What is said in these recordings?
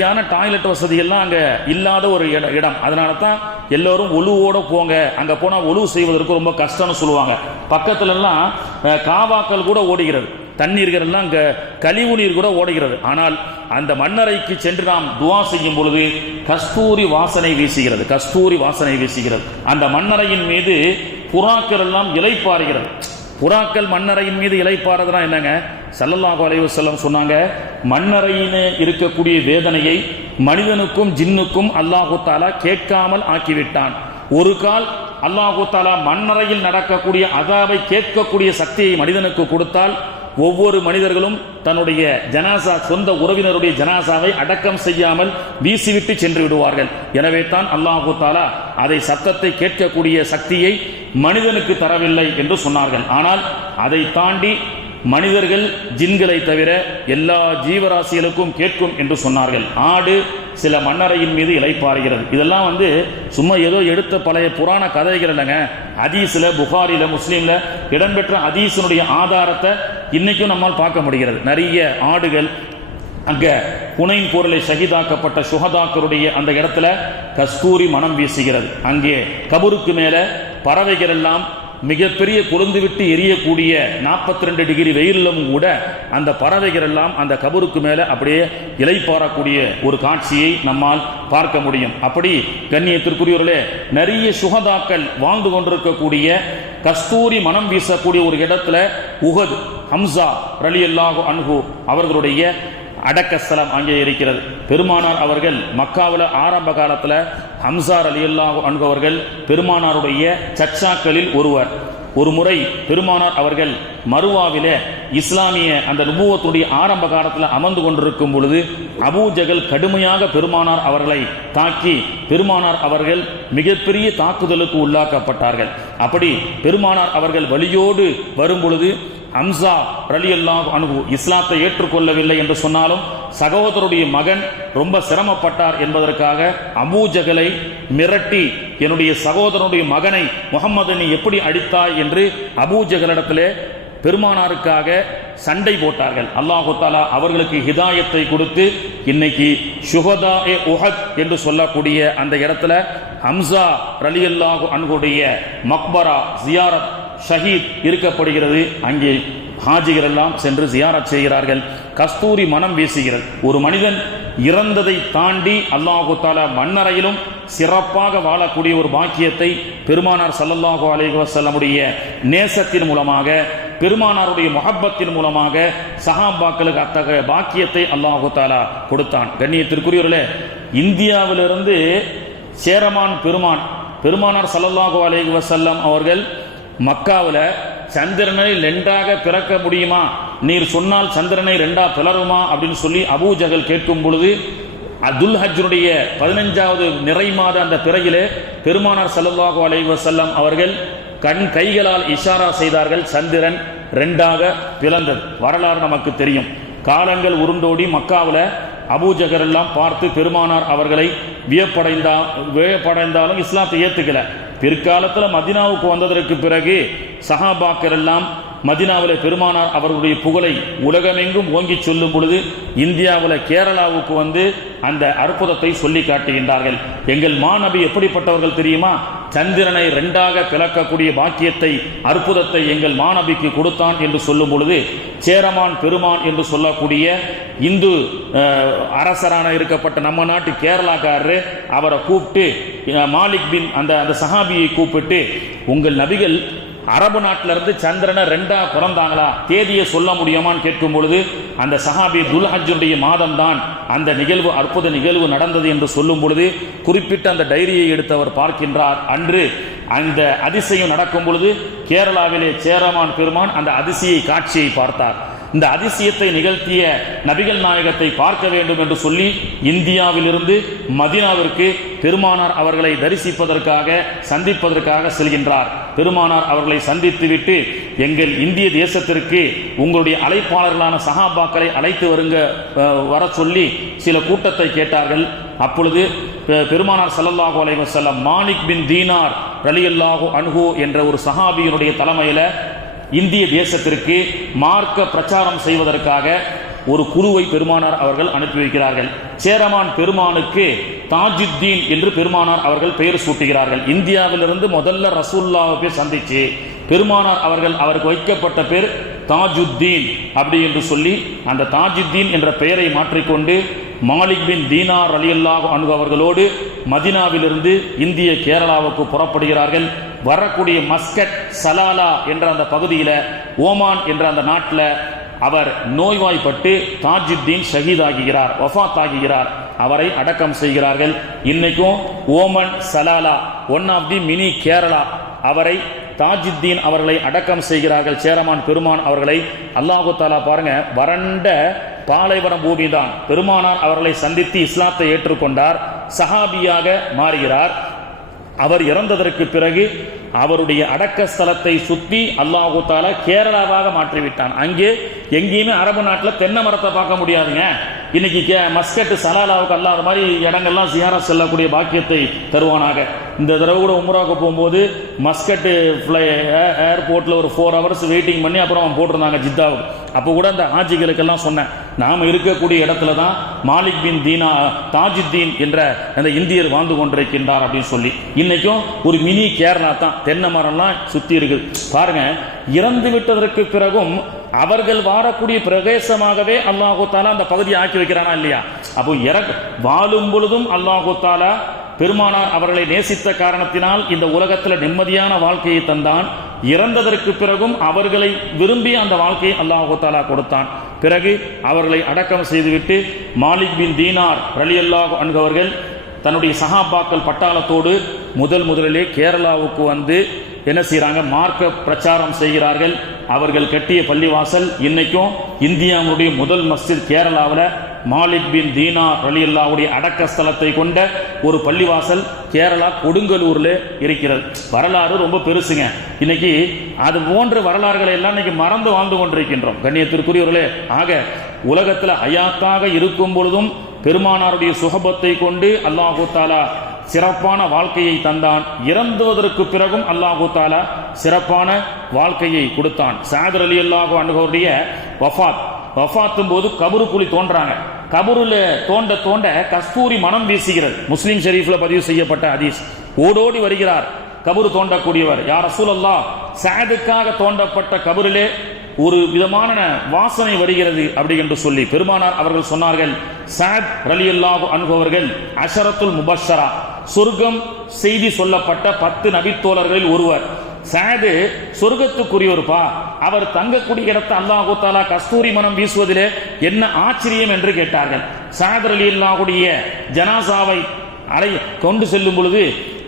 சரியான டாய்லெட் வசதியெல்லாம் அங்க இல்லாத ஒரு இடம். அதனால தான் எல்லோரும் ஒலுவோட போங்க. அங்க போனா ஒலு செய்வதற்கு ரொம்ப கஷ்டம்னு சொல்லுவாங்க. பக்கத்துல எல்லாம் காவாக்கள் கூட ஓடுகிறது. தண்ணீர்கள் எல்லாம் அங்க கழிவு நீர் கூட ஓடுகிறது. ஆனால் அந்த மண்ணறைக்கு சென்று நாம் துவா செய்யும் பொழுது கஸ்தூரி வாசனை வீசுகிறது. கஸ்தூரி வாசனை வீசுகிறது. அந்த மண்ணறையின் மீது புறாக்கள் எல்லாம் இலைப்பாறுகிறது புறாக்கள் மண்ணறையின் மீது இலைப்பாறதுனா என்னங்க? சல்லல்லாஹு அலைஹி சொன்னாங்க மண்ணறையிலே இருக்கக்கூடிய வேதனையை மனிதனுக்கும் ஜின்னுக்கும் அல்லாஹு தாலா கேட்காமல் ஆக்கிவிட்டான். ஒரு கால் அல்லாஹு தாலா மண்ணறையில் நடக்கக்கூடிய அதாவை கேட்கக்கூடிய சக்தியை மனிதனுக்கு கொடுத்தால் ஒவ்வொரு மனிதர்களும் தன்னுடைய ஜனாசா சொந்த உறவினருடைய ஜனாசாவை அடக்கம் செய்யாமல் வீசிவிட்டு சென்று விடுவார்கள். எனவே தான் அல்லாஹு தாலா அதை சத்தத்தை கேட்கக்கூடிய சக்தியை மனிதனுக்கு தரவில்லை என்று சொன்னார்கள். ஆனால் அதை தாண்டி மனிதர்கள் ஜின்களை தவிர எல்லா ஜீவராசிகளுக்கும் கேட்கும் என்று சொன்னார்கள். ஆடு சில மண்ணறையின் மீது இலைப்பாறுகிறது இதெல்லாம் வந்து சும்மா ஏதோ எடுத்த பழைய புராண கதைகள் இல்லைங்க. அதீஸில் புகாரில முஸ்லீம்ல இடம்பெற்ற அதீசனுடைய ஆதாரத்தை இன்னைக்கும் நம்மால் பார்க்க முடிகிறது. நிறைய ஆடுகள் அங்கே புனையின் பொருளை சகிதாக்கப்பட்ட சுகதாக்கருடைய அந்த இடத்துல கஸ்தூரி மனம் வீசுகிறது. அங்கே கபருக்கு மேல பறவைகள் எல்லாம் மிகப்பெரிய குழந்து விட்டு எரியக்கூடிய 42 ரெண்டு டிகிரி வெயிலும் கூட அந்த பறவைகள் எல்லாம் அந்த கபருக்கு மேலே அப்படியே இலை பாறக்கூடிய ஒரு காட்சியை நம்மால் பார்க்க முடியும். அப்படி கண்ணியத்திற்குரியவர்களே நிறைய சுகதாக்கள் வாழ்ந்து கொண்டிருக்கக்கூடிய கஸ்தூரி மனம் வீசக்கூடிய ஒரு இடத்துல உஹத் ஹம்சா ரலியல்லாஹு அன்ஹு அவர்களுடைய அடக்கஸ்தலம் அங்கே இருக்கிறது. பெருமானார் அவர்கள் மக்காவில் ஆரம்ப காலத்தில் ஹம்சார் அலியுல்லா அல்லாஹ் அன்பவர்கள் பெருமானாருடைய சர்ச்சாக்களில் ஒருவர். ஒரு முறை பெருமானார் அவர்கள் மருவாவிலே இஸ்லாமிய அந்த நுபுவத்துடைய ஆரம்ப காலத்தில் அமர்ந்து கொண்டிருக்கும் பொழுது அபூஜகல் கடுமையாக பெருமானார் அவர்களை தாக்கி பெருமானார் அவர்கள் மிகப்பெரிய தாக்குதலுக்கு உள்ளாக்கப்பட்டார்கள். அப்படி பெருமானார் அவர்கள் வழியோடு வரும் பொழுது ஹம்சா ரலியல்லாஹ் அணுகு இஸ்லாத்தை ஏற்றுக்கொள்ளவில்லை என்று சொன்னாலும் சகோதரருடைய மகன் ரொம்ப சிரமப்பட்டார் என்பதற்காக அபூஜகலை மிரட்டி என்னுடைய சகோதரனுடைய மகனை முகம்மது நீ எப்படி அடித்தாய் என்று அபூஜகலிடத்திலே பெருமானாருக்காக சண்டை போட்டார்கள். அல்லாஹு தாலா அவர்களுக்கு ஹிதாயத்தை கொடுத்து இன்னைக்கு சுஹதா ஏ உஹத் என்று சொல்லக்கூடிய அந்த இடத்துல ஹம்சா ரலியல்லாஹு அன்குடைய மக்பரா ஜியாரத் ஷஹீத் இருக்கப்படுகிறது. அங்கே ஹாஜிகள் எல்லாம் சென்று ஜியாரத் செய்கிறார்கள். கஸ்தூரி மனம் வீசுகிறது. ஒரு மனிதன் இறந்ததை தாண்டி அல்லாஹு தாலா மண்ணறையிலும் சிறப்பாக வாழக்கூடிய ஒரு பாக்கியத்தை பெருமானார் சல்லல்லாஹு அலைஹி வஸல்லமுடைய நேசத்தின் மூலமாக பெருமானாருடைய முஹப்பத்தின் மூலமாக சஹாபாக்களுக்கு அத்தகைய பாக்கியத்தை அல்லாஹு தாலா கொடுத்தான். கண்ணியத்திற்குரியவர்களே இந்தியாவிலிருந்து சேரமான் பெருமான் பெருமானார் சல்லல்லாஹு அலைஹி வசல்லம் அவர்கள் மக்காவில் சந்திரனை லெண்டாக பிறக்க முடியுமா? நீர் சொன்னால் சந்திரனை ரெண்டா பிளருமா அப்படின்னு சொல்லி அபூஜகல் கேட்கும் பொழுது அதுல் ஹஜ்னுடைய பதினஞ்சாவது நிறை மாத அந்த பிறையிலே பெருமானார் ஸல்லல்லாஹு அலைவசல்லம் அவர்கள் கண் கைகளால் இஷாரா செய்தார்கள். சந்திரன் ரெண்டாக பிளந்தது. வரலாறு நமக்கு தெரியும். காலங்கள் உருண்டோடி மக்காவில் அபூஜகர் எல்லாம் பார்த்து பெருமானார் அவர்களை வியப்படைந்தா வியப்படைந்தாலும் இஸ்லாத்தை ஏற்றுக்கல பிற்காலத்தில் மதினாவுக்கு வந்ததற்கு பிறகு சஹாபாக்கர் எல்லாம் மதினாவில் பெருமானார் அவர்களுடைய புகழை உலகமெங்கும் ஓங்கி சொல்லும் பொழுது இந்தியாவில் கேரளாவுக்கு வந்து அந்த அற்புதத்தை சொல்லி காட்டுகின்றார்கள். எங்கள் மாநபி எப்படிப்பட்டவர்கள் தெரியுமா? சந்திரனை ரெண்டாக பிளக்கக்கூடிய பாக்கியத்தை அற்புதத்தை எங்கள் மாநபிக்கு கொடுத்தான் என்று சொல்லும் பொழுது சேரமான் பெருமான் என்று சொல்லக்கூடிய இந்து அரசரான இருக்கப்பட்ட நம்ம நாட்டு கேரளாக்காரரு அவரை கூப்பிட்டு மாலிக் பின் அந்த அந்த சஹாபியை கூப்பிட்டு உங்கள் நபிகள் அரபு நாட்டில இருந்து சந்திரனை ரெண்டா பிறந்தாங்களா? தேதியை சொல்ல முடியுமான்னு கேட்கும் பொழுது அந்த சஹாபி துல்ஹஜுடைய மாதம் தான் அந்த நிகழ்வு அற்புத நிகழ்வு நடந்தது என்று சொல்லும் பொழுது குறிப்பிட்ட அந்த டைரியை எடுத்தவர் பார்க்கின்றார். அன்று அந்த அதிசயம் நடக்கும் பொழுது கேரளாவிலே சேரமான் பெருமான் அந்த அதிசய காட்சியை பார்த்தார். இந்த அதிசயத்தை நிகழ்த்திய நபிகள் நாயகத்தை பார்க்க வேண்டும் என்று சொல்லி இந்தியாவிலிருந்து மதினாவிற்கு பெருமானார் அவர்களை தரிசிப்பதற்காக சந்திப்பதற்காக செல்கின்றார். பெருமானார் அவர்களை சந்தித்துவிட்டு எங்கள் இந்திய தேசத்திற்கு உங்களுடைய அழைப்பாளர்களான சஹாபாக்களை அழைத்து வருங்க வர சொல்லி சில கூட்டத்தை கேட்டார்கள். அப்பொழுது பெருமானார் சல்லல்லாஹு அலைவ செல்லம் மாணிக் பின் தீனார் ரலியல்லாஹு அன்ஹு என்ற ஒரு சஹாபியினுடைய தலைமையில் இந்திய தேசத்திற்கு மார்க்க பிரச்சாரம் செய்வதற்காக ஒரு குருவை பெருமானார் அவர்கள் அனுப்பி வைக்கிறார்கள். சேரமான் பெருமானுக்கு தாஜுத்தீன் என்று பெருமானார் அவர்கள் பெயர் சூட்டுகிறார்கள். இந்தியாவிலிருந்து முதல்ல ரசூல்லாவை போய் சந்திச்சு பெருமானார் அவர்கள் அவருக்கு வைக்கப்பட்ட பேர் தாஜுத்தீன் அப்படி என்று சொல்லி அந்த தாஜுத்தீன் என்ற பெயரை மாற்றிக்கொண்டு மாலிக் பின் தீனார் அலியல்லாஹ் அன்பு அவர்களோடு மதினாவிலிருந்து இந்திய கேரளாவுக்கு புறப்படுகிறார்கள். வரக்கூடிய மஸ்கட் சலாலா என்ற அந்த பகுதியில் ஓமான் என்ற அந்த நாட்டில் அவர் நோய்வாய்ப்பட்டு தாஜுத்தீன் ஷஹீதாகுகிறார் வஃபாத் ஆகிறார் அவரை அடக்கம் செய்கிறார்கள். இன்னைக்கும் Oman Salalah one of the mini Kerala அவரை தாஜுத்தீன் அவர்களை அடக்கம் செய்கிறார்கள். சேரமான் பெருமான் அவர்களை அல்லாஹு தாலா பாருங்க வறண்ட பாலைவன பூமி தான் பெருமானார் அவர்களை சந்தித்து இஸ்லாத்தை ஏற்றுக்கொண்டார். சஹாபியாக மாறுகிறார். அவர் இறந்ததற்கு பிறகு அவருடைய அடக்க ஸ்தலத்தை சுத்தி அல்லாஹு தாலா கேரளாவாக மாற்றிவிட்டான். அங்கே எங்கேயுமே அரபு நாட்டில் தென்னை மரத்தை பார்க்க முடியாதுங்க. இன்னைக்கு கே மஸ்கட் சலாலாவுக்கு அல்லாத மாதிரி இடங்கள்லாம் சியாரா செல்லக்கூடிய பாக்கியத்தை தருவானாக. இந்த தடவை கூட உம்ராவுக்கு போகும்போது மஸ்கட்டு ஃப்ளை ஏர்போர்ட்டில் ஒரு ஃபோர் ஹவர்ஸ் வெயிட்டிங் பண்ணி அப்புறம் அவன் போட்டிருந்தாங்க ஜித்தாவுக்கு. அப்போ கூட அந்த ஆஜிகளுக்கெல்லாம் சொன்னேன் நாம் இருக்கக்கூடிய இடத்துல தான் மாலிக் பின் தீனா தாஜுத்தீன் என்ற அந்த இந்தியர் வாழ்ந்து கொண்டிருக்கின்றார் அப்படின்னு சொல்லி. இன்னைக்கும் ஒரு மினி கேரளா தான். தென்னை மரம்லாம் சுற்றி இருக்குது. பாருங்க இறந்து விட்டதற்கு பிறகும் அவர்கள் வாழக்கூடிய பிரதேசமாகவே அல்லாஹு தாலா அந்த பகுதியை ஆக்கி வைக்கிறானா இல்லையா? அப்போ இறக் வாழும் பொழுதும் அல்லாஹு தாலா பெருமானார் அவர்களை நேசித்த காரணத்தினால் இந்த உலகத்தில் நிம்மதியான வாழ்க்கையை தந்தான். இறந்ததற்கு பிறகும் அவர்களை விரும்பி அந்த வாழ்க்கையை அல்லாஹு தாலா கொடுத்தான். பிறகு அவர்களை அடக்கம் செய்துவிட்டு மாலிக் பின் தீனார் ரலி அல்லாஹ் அன்கவர்கள் தன்னுடைய சகாபாக்கள் பட்டாளத்தோடு முதல் முதலிலே கேரளாவுக்கு வந்து என்ன செய்கிறாங்க மார்க்க பிரச்சாரம் செய்கிறார்கள். அவர்கள் கட்டிய பள்ளிவாசல் இன்னைக்கும் இந்தியாவுடைய முதல் மஸ்ஜித் கேரளாவில் மாலிக் பின் தீனா ரலியல்லாவுடைய அடக்க ஸ்தலத்தை கொண்ட ஒரு பள்ளிவாசல் கேரளா கொடுங்கலூரில் இருக்கிறது. வரலாறு ரொம்ப பெருசுங்க. இன்னைக்கு அது போன்ற வரலாறுகளை எல்லாம் இன்னைக்கு மறந்து வாழ்ந்து கொண்டிருக்கின்றோம். கண்ணியத்திற்குரியவர்களே ஆக உலகத்தில் ஹயாத்தாக இருக்கும் பொழுதும் பெருமானாருடைய சுகபத்தை கொண்டு அல்லாஹு தாலா சிறப்பான வாழ்க்கையை தந்தான். இறந்துவதற்கு பிறகும் அல்லாஹு தாலா சிறப்பான வாழ்க்கையை கொடுத்தான். சாதர் அலி அல்லாஹு அனுகருடைய வஃபாத். வஃபாத்தும் போது கபரு குழி தோன்றாங்க. கபூரில் தோண்ட தோண்ட கஸ்தூரி மனம் வீசுகிறது. முஸ்லீம் ஷெரீஃபில் பதிவு செய்யப்பட்ட ஹதீஸ். ஓடோடி வருகிறார். கபூர் தோண்டக்கூடியவர். யார் அசூலல்லா சாதுக்காக தோண்டப்பட்ட கபூரிலே ஒரு விதமான வாசனை வருகிறது அப்படி என்று சொல்லி பெருமானார் அவர்கள் சொன்னார்கள். சாத் ரலியல்லாஹு அனுபவர்கள் அஷரத்துல் முபஷரா. சொர்க்கம் செய்தி சொல்லப்பட்ட பத்து நபித்தோழர்களில் ஒருவர். சாது சொர்க்கத்துக்குரியவர்பா அவர் தங்கக்கூடிய இடத்தை அல்லாஹு தாலா கஸ்தூரி மனம் வீசுவதிலே என்ன ஆச்சரியம் என்று கேட்டார்கள். சாதர் அலி அல்லாஹுடைய ஜனாசாவை அலை கொண்டு செல்லும் பொழுது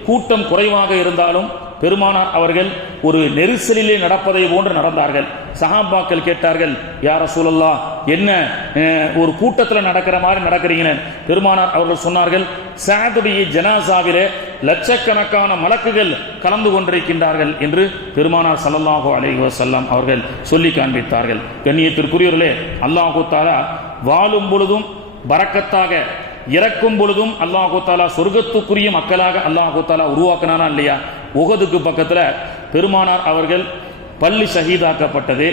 கூட்டம் குறைவாக இருந்தாலும் பெருமானார் அவர்கள் ஒரு நெரிசலிலே நடப்பதை போன்று நடந்தார்கள். சஹாபாக்கள் கேட்டார்கள் யார சூழல்லா என்ன ஒரு கூட்டத்தில் நடக்கிற மாதிரி நடக்கிறீங்க பெருமானார் அவர்கள் சொன்னார்கள் சாதுடைய ஜனாசாவிலே லட்சக்கணக்கான மலக்குகள் கலந்து கொண்டிருக்கின்றார்கள் என்று பெருமானார் சல்லல்லாஹோ அலைஹி செல்லம் அவர்கள் சொல்லி காண்பித்தார்கள். கண்ணியத்திற்குரியவர்களே அல்லாஹு தாலா வாழும் பொழுதும் பறக்கத்தாக இறக்கும் பொழுதும் அல்லாஹு தாலா சொர்க்கத்துக்குரிய மக்களாக அல்லாஹு தாலா உருவாக்கினானா இல்லையா? உகதுக்கு பக்கத்தில் பெருமானார் அவர்கள் பள்ளி ஷஹீதாக்கப்பட்டது.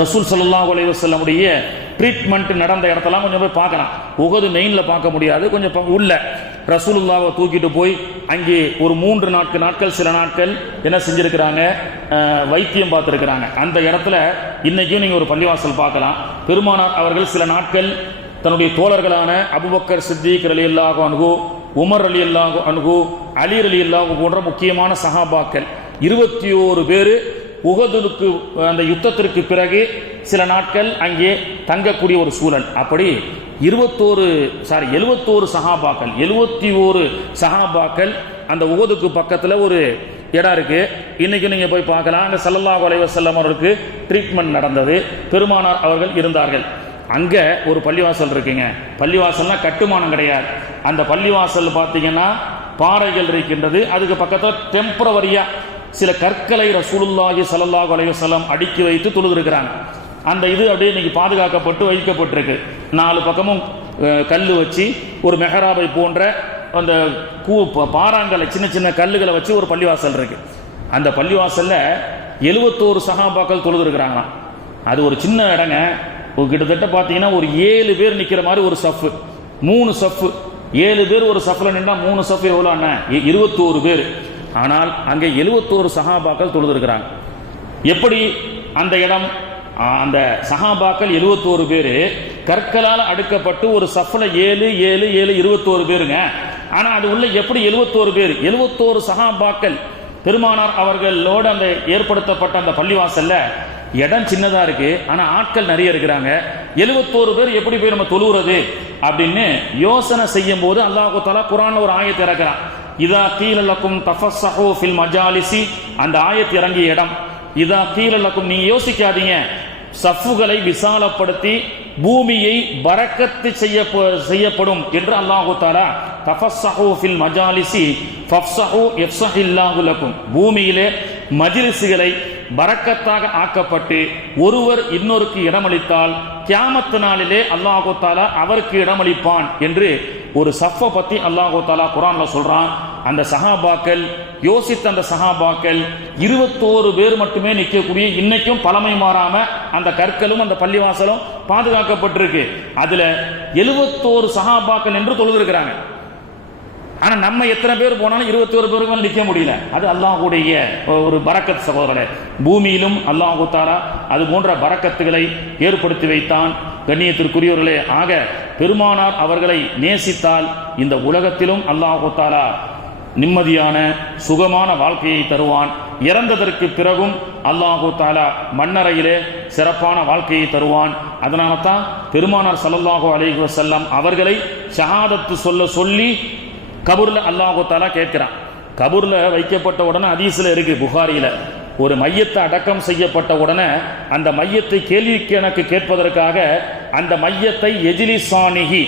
ரசூல் ஸல்லல்லாஹு அலைவசல்லமுடைய ட்ரீட்மெண்ட் நடந்த இடத்தெல்லாம் கொஞ்சம் போய் பார்க்கலாம். உகது மெயினில் பார்க்க முடியாது. கொஞ்சம் உள்ள. ரசூலுல்லாவை தூக்கிட்டு போய் அங்கே ஒரு மூன்று நாட்கு நாட்கள் சில நாட்கள் என்ன செஞ்சுருக்கிறாங்க? வைத்தியம் பார்த்துருக்கிறாங்க. அந்த இடத்துல இன்னைக்கும் நீங்கள் ஒரு பள்ளிவாசல் பார்க்கலாம். பெருமானார் அவர்கள் சில நாட்கள் தன்னுடைய தோழர்களான அபுபக்கர் சித்திக் அலி அல்லாஹு அணுகு உமர் அலி அல்லாஹு அணுகு அலி அலி அல்லாஹு போன்ற முக்கியமான சஹாபாக்கள் இருபத்தி ஓரு பேர் உகதுக்கு அந்த யுத்தத்திற்கு பிறகு சில நாட்கள் அங்கே தங்கக்கூடிய ஒரு சூழல். அப்படி இருபத்தோரு சாரி எழுபத்தோரு சஹாபாக்கள் எழுபத்தி ஓரு சஹாபாக்கள் அந்த உகதுக்கு பக்கத்தில் ஒரு இடம் இருக்கு. இன்னைக்கு நீங்க போய் பார்க்கலாம். அங்கே சல்லல்லா அலைஹி செல்லம் அவருக்கு ட்ரீட்மெண்ட் நடந்தது. பெருமானார் அவர்கள் இருந்தார்கள். அங்க ஒரு பள்ளிவாசல் இருக்குங்க. பள்ளிவாசல்னா கட்டுமானம் கிடையாது. அந்த பள்ளிவாசல் பார்த்தீங்கன்னா பாறைகள் இருக்கின்றது. அதுக்கு பக்கத்தில் டெம்பரவரியா சில கற்களை ரசூலுல்லாஹி ஸல்லல்லாஹு அலைவசல்லம் அடுக்கி வைத்து தொழுதுருக்கிறாங்க. அந்த இது அப்படியே இன்னைக்கு பாதுகாக்கப்பட்டு வைக்கப்பட்டிருக்கு. நாலு பக்கமும் கல் வச்சு ஒரு மெஹராபை போன்ற அந்த கூ பாறாங்கலை சின்ன சின்ன கல்லுகளை வச்சு ஒரு பள்ளிவாசல் இருக்கு. அந்த பள்ளிவாசலில் எழுபத்தோரு சகாபாக்கள் தொழுதுருக்குறாங்களாம். அது ஒரு சின்ன இடங்க. கிட்டத்தட்ட பார்த்தீங்கன்னா ஒரு ஏழு பேர் நிற்கிற மாதிரி ஒரு சஃப்பு மூணு சஃப்பு ஏழு பேர் ஒரு சஃப்ல நின்றா மூணு சஃப் எவ்வளோ அண்ணன் இருபத்தோரு பேர். ஆனால் அங்கே எழுபத்தோரு சகாபாக்கள் தொழுதுருக்குறாங்க. எப்படி அந்த இடம் அந்த சஹாபாக்கள் எழுபத்தோரு பேர். கற்களால் அடுக்கப்பட்டு ஒரு சஃப்ல ஏழு ஏழு ஏழு இருபத்தோரு பேருங்க. ஆனால் அது உள்ள எப்படி எழுபத்தோரு பேர்? எழுபத்தோரு சஹாபாக்கள். பெருமானார் அவர்களோடு அந்த ஏற்படுத்தப்பட்ட அந்த பள்ளிவாசல்ல இடம் சின்னதாக இருக்கு. ஆனால் ஆட்கள் நிறைய இருக்கிறாங்க. எழுபத்தோரு பேர் எப்படி போய் நம்ம தொழுவுறது அப்படின்னு யோசனை செய்யும் போது அல்லாஹு தலா குரான் ஒரு ஆயத்தை இறக்குறான். இதா கீழலக்கும் தஃபஸ்ஸஹோ ஃபில் மஜாலிசி அந்த ஆயத்து இறங்கிய இடம். இதா கீழலக்கும் நீங்க யோசிக்காதீங்க. சஃப்புகளை விசாலப்படுத்தி பூமியை பறக்கத்து செய்ய செய்யப்படும் என்று அல்லாஹு தாரா தஃபஸ்ஸஹு ஃபில் மஜாலிசி ஃபஃப்ஸஹு யஃப்ஸஹில்லாஹு லக்கும். பூமியிலே மஜிலிசுகளை பறக்கத்தாக ஆக்கப்பட்டு ஒருவர் இன்னொருக்கு இடமளித்தால் கியாமத்து நாளிலே அல்லாஹு தாலா அவருக்கு இடமளிப்பான் என்று ஒரு சஃபை பத்தி அல்லாஹோ தாலா குரான்ல சொல்றான். அந்த சஹாபாக்கள் யோசித்த அந்த சஹாபாக்கள் இருபத்தோரு பேர் மட்டுமே நிற்கக்கூடிய இன்னைக்கும் பழமை மாறாம அந்த கற்களும் அந்த பள்ளிவாசலும் பாதுகாக்கப்பட்டிருக்கு. அதுல எழுபத்தோரு சஹாபாக்கள் என்று தொழுதிருக்கிறாங்க. ஆனா நம்ம எத்தனை பேர் போனாலும் இருபத்தி ஒரு பேருக்கு மேல நிக்க முடியல. அது அல்லாஹுடைய ஒரு பரக்கத் சகோதரர் பூமியிலும் அல்லாஹு தாரா அது போன்ற பரக்கத்துகளை ஏற்படுத்தி வைத்தான். கண்ணியத்திற்குரியவர்களே ஆக பெருமானார் அவர்களை நேசித்தால் இந்த உலகத்திலும் அல்லாஹாலா நிம்மதியான சுகமான வாழ்க்கையை தருவான். இறந்ததற்கு பிறகும் அல்லாஹு தாலா மண்ணறையிலே சிறப்பான வாழ்க்கையை தருவான். அதனால தான் பெருமானார் ஸல்லல்லாஹு அலைஹி வஸல்லம் அவர்களை ஷஹாதத்து சொல்ல சொல்லி கபூரில் அல்லாஹு தாலா கேட்கிறான். கபூரில் வைக்கப்பட்ட உடனே ஹதீஸ்ல இருக்கு புகாரியில் ஒரு மையத்தை அடக்கம் செய்யப்பட்ட உடனே அந்த மையத்தை கேள்வி கணக்கு கேட்பதற்காக அந்த மையத்தை எஜிலிசானிகி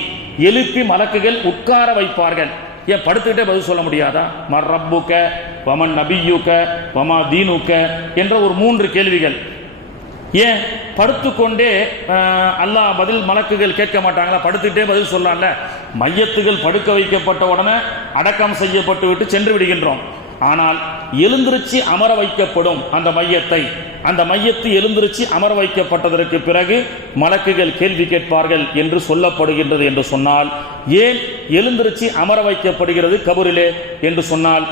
எழுப்பி மலக்குகள் உட்கார வைப்பார்கள். ஏன் படுத்துக்கிட்டே பதில் சொல்ல முடியாதா? மர் ரப்புக்க வமன் நபியுக்க வமா தீனுக்க என்ற ஒரு மூன்று கேள்விகள். ஏன்? படுத்துக்கொண்டே அல்லாஹ் பதில் மலக்குகள் கேட்க மாட்டாங்களா? படுத்துக்கிட்டே பதில் சொல்லலாம்ல மையத்துகள் படுக்க வைக்கப்பட்ட உடனே அடக்கம் செய்யப்பட்டு விட்டு சென்று விடுகின்றோம். ஆனால் எழுந்திருச்சு அமர வைக்கப்படும் அந்த மையத்தை அந்த மையத்து எழுந்திருச்சு அமர வைக்கப்பட்டதற்கு பிறகு மலக்குகள் கேள்வி கேட்பார்கள் என்று சொல்லப்படுகின்றது என்று சொன்னால் ஏன் எழுந்திருச்சு அமர வைக்கப்படுகிறது கபூரிலே என்று சொன்னால்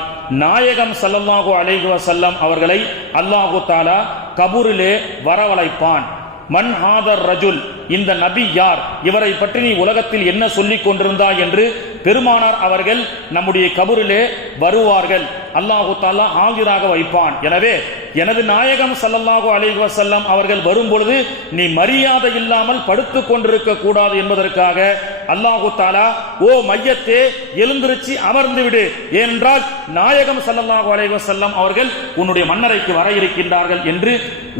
நாயகம் சல்லல்லாஹு அலைஹி வசல்லம் அவர்களை அல்லாஹு தாலா கபூரிலே வரவழைப்பான். மன் ஹாதர் ரஜுல் இந்த நபி யார்? இவரை பற்றி நீ உலகத்தில் என்ன சொல்லிக் கொண்டிருந்தாய் என்று பெருமானார் அவர்கள் நம்முடைய கபூரிலே வருவார்கள். அல்லாஹு தாலா ஆஜராக வைப்பான். எனவே எனது நாயகம் சல்லல்லாஹு அலைஹி வசல்லம் அவர்கள் வரும் பொழுது நீ மரியாதை இல்லாமல் படுத்துக் கொண்டிருக்க கூடாது என்பதற்காக அல்லாஹு தாலா ஓ மையத்தே எழுந்திருச்சு அமர்ந்து விடு. ஏனென்றால் நாயகம் ஸல்லல்லாஹு அலைவ செல்லம் அவர்கள் உன்னுடைய மன்னரைக்கு வர இருக்கின்றார்கள் என்று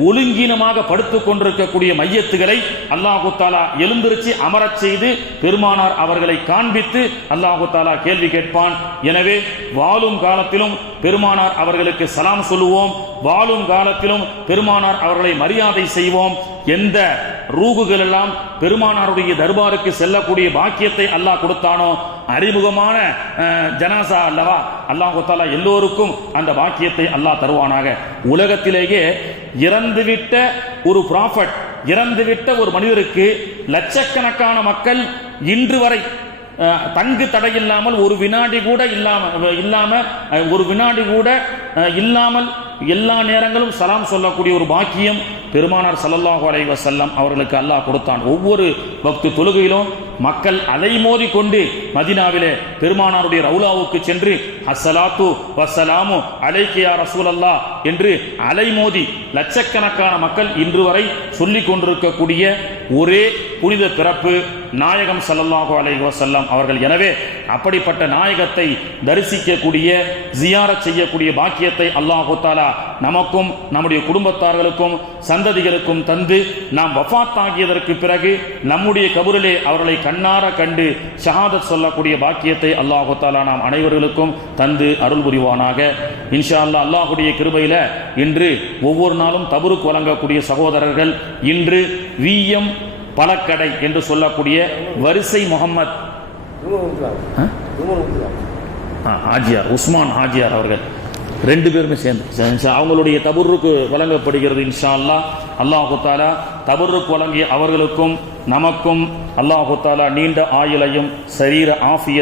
ஒழுங்கீனமாக படுத்துக் கொண்டிருக்கக்கூடிய மையத்துகளை அல்லாஹு தாலா எழுந்திருச்சு அமரச் செய்து பெருமானார் அவர்களை காண்பித்து அல்லாஹு தாலா கேள்வி கேட்பான். எனவே வாழும் காலத்திலும் பெருமானார் அவர்களுக்கு சலாம் சொல்லுவோம். வாழும் காலத்திலும் பெருமானார் அவர்களை மரியாதை செய்வோம். எந்த ரூகுகள் எல்லாம் பெருமானாருடைய தர்பாருக்கு செல்லக்கூடிய பாக்கியத்தை அல்லாஹ் கொடுத்தானோ அறிமுகமான ஜனாசா அல்லவா? அல்லாஹ் தாலா எல்லோருக்கும் அந்த பாக்கியத்தை அல்லாஹ் தருவானாக. உலகத்திலேயே இறந்துவிட்ட ஒரு ப்ராஃபட் இறந்துவிட்ட ஒரு மனிதருக்கு லட்சக்கணக்கான மக்கள் இன்று வரை தங்கு தடை இல்லாமல் ஒரு வினாடி கூட இல்லாம இல்லாம ஒரு வினாடி கூட இல்லாமல் எல்லா நேரங்களும் சலாம் சொல்லக்கூடிய ஒரு பாக்கியம் பெருமானார் சல்லல்லாஹு அலைஹி வஸல்லம் அவர்களுக்கு அல்லாஹ் கொடுத்தான். ஒவ்வொரு பக்து தொழுகையிலும் மக்கள் அலைமோதி கொண்டு மதினாவிலே பெருமானாருடைய ரவுலாவுக்கு சென்று அஸ்ஸலாத்து வசலாமு அலைக்கியா ரசூலல்லா என்று அலைமோதி லட்சக்கணக்கான மக்கள் இன்று வரை சொல்லிக் கொண்டிருக்கக்கூடிய ஒரே புனித பிறப்பு நாயகம் சல்லல்லாஹு அலைஹி வஸல்லம் அவர்கள். எனவே அப்படிப்பட்ட நாயகத்தை தரிசிக்கக்கூடிய ஜியார செய்யக்கூடிய பாக்கியத்தை அல்லாஹு தாலா நமக்கும் நம்முடைய குடும்பத்தார்களுக்கும் சந்ததிகளுக்கும் தந்து நாம் வஃபாத் ஆகியதற்கு பிறகு நம்முடைய கபரிலே அவர்களை கண்ணார கண்டு ஷஹாதத் சொல்லக்கூடிய பாக்கியத்தை அல்லாஹு தாலா நாம் அனைவர்களுக்கும் தந்து அருள் புரிவானாக. இன்ஷா அல்லாஹ் அல்லாஹுடைய கிருபையில இன்று ஒவ்வொரு நாளும் தபுருக்கு வழங்கக்கூடிய சகோதரர்கள் இன்று விஎம் பழக்கடை என்று சொல்லக்கூடிய வரிசை முகமது ஆ? ஆ, ஹாஜியார் உஸ்மான் ஹாஜியார் அவர்கள். ரெண்டு பேருமே சேர்ந்து. அவங்களுடைய தபுருக்கு வழங்கப்படுகிறது இன்ஷா அல்லாஹ் அல்லாஹு தாலா தபருக்கு வழங்கிய அவர்களுக்கும் நமக்கும் அல்லாஹு தாலா நீண்ட ஆயுளையும் சரீர ஆஃபியத்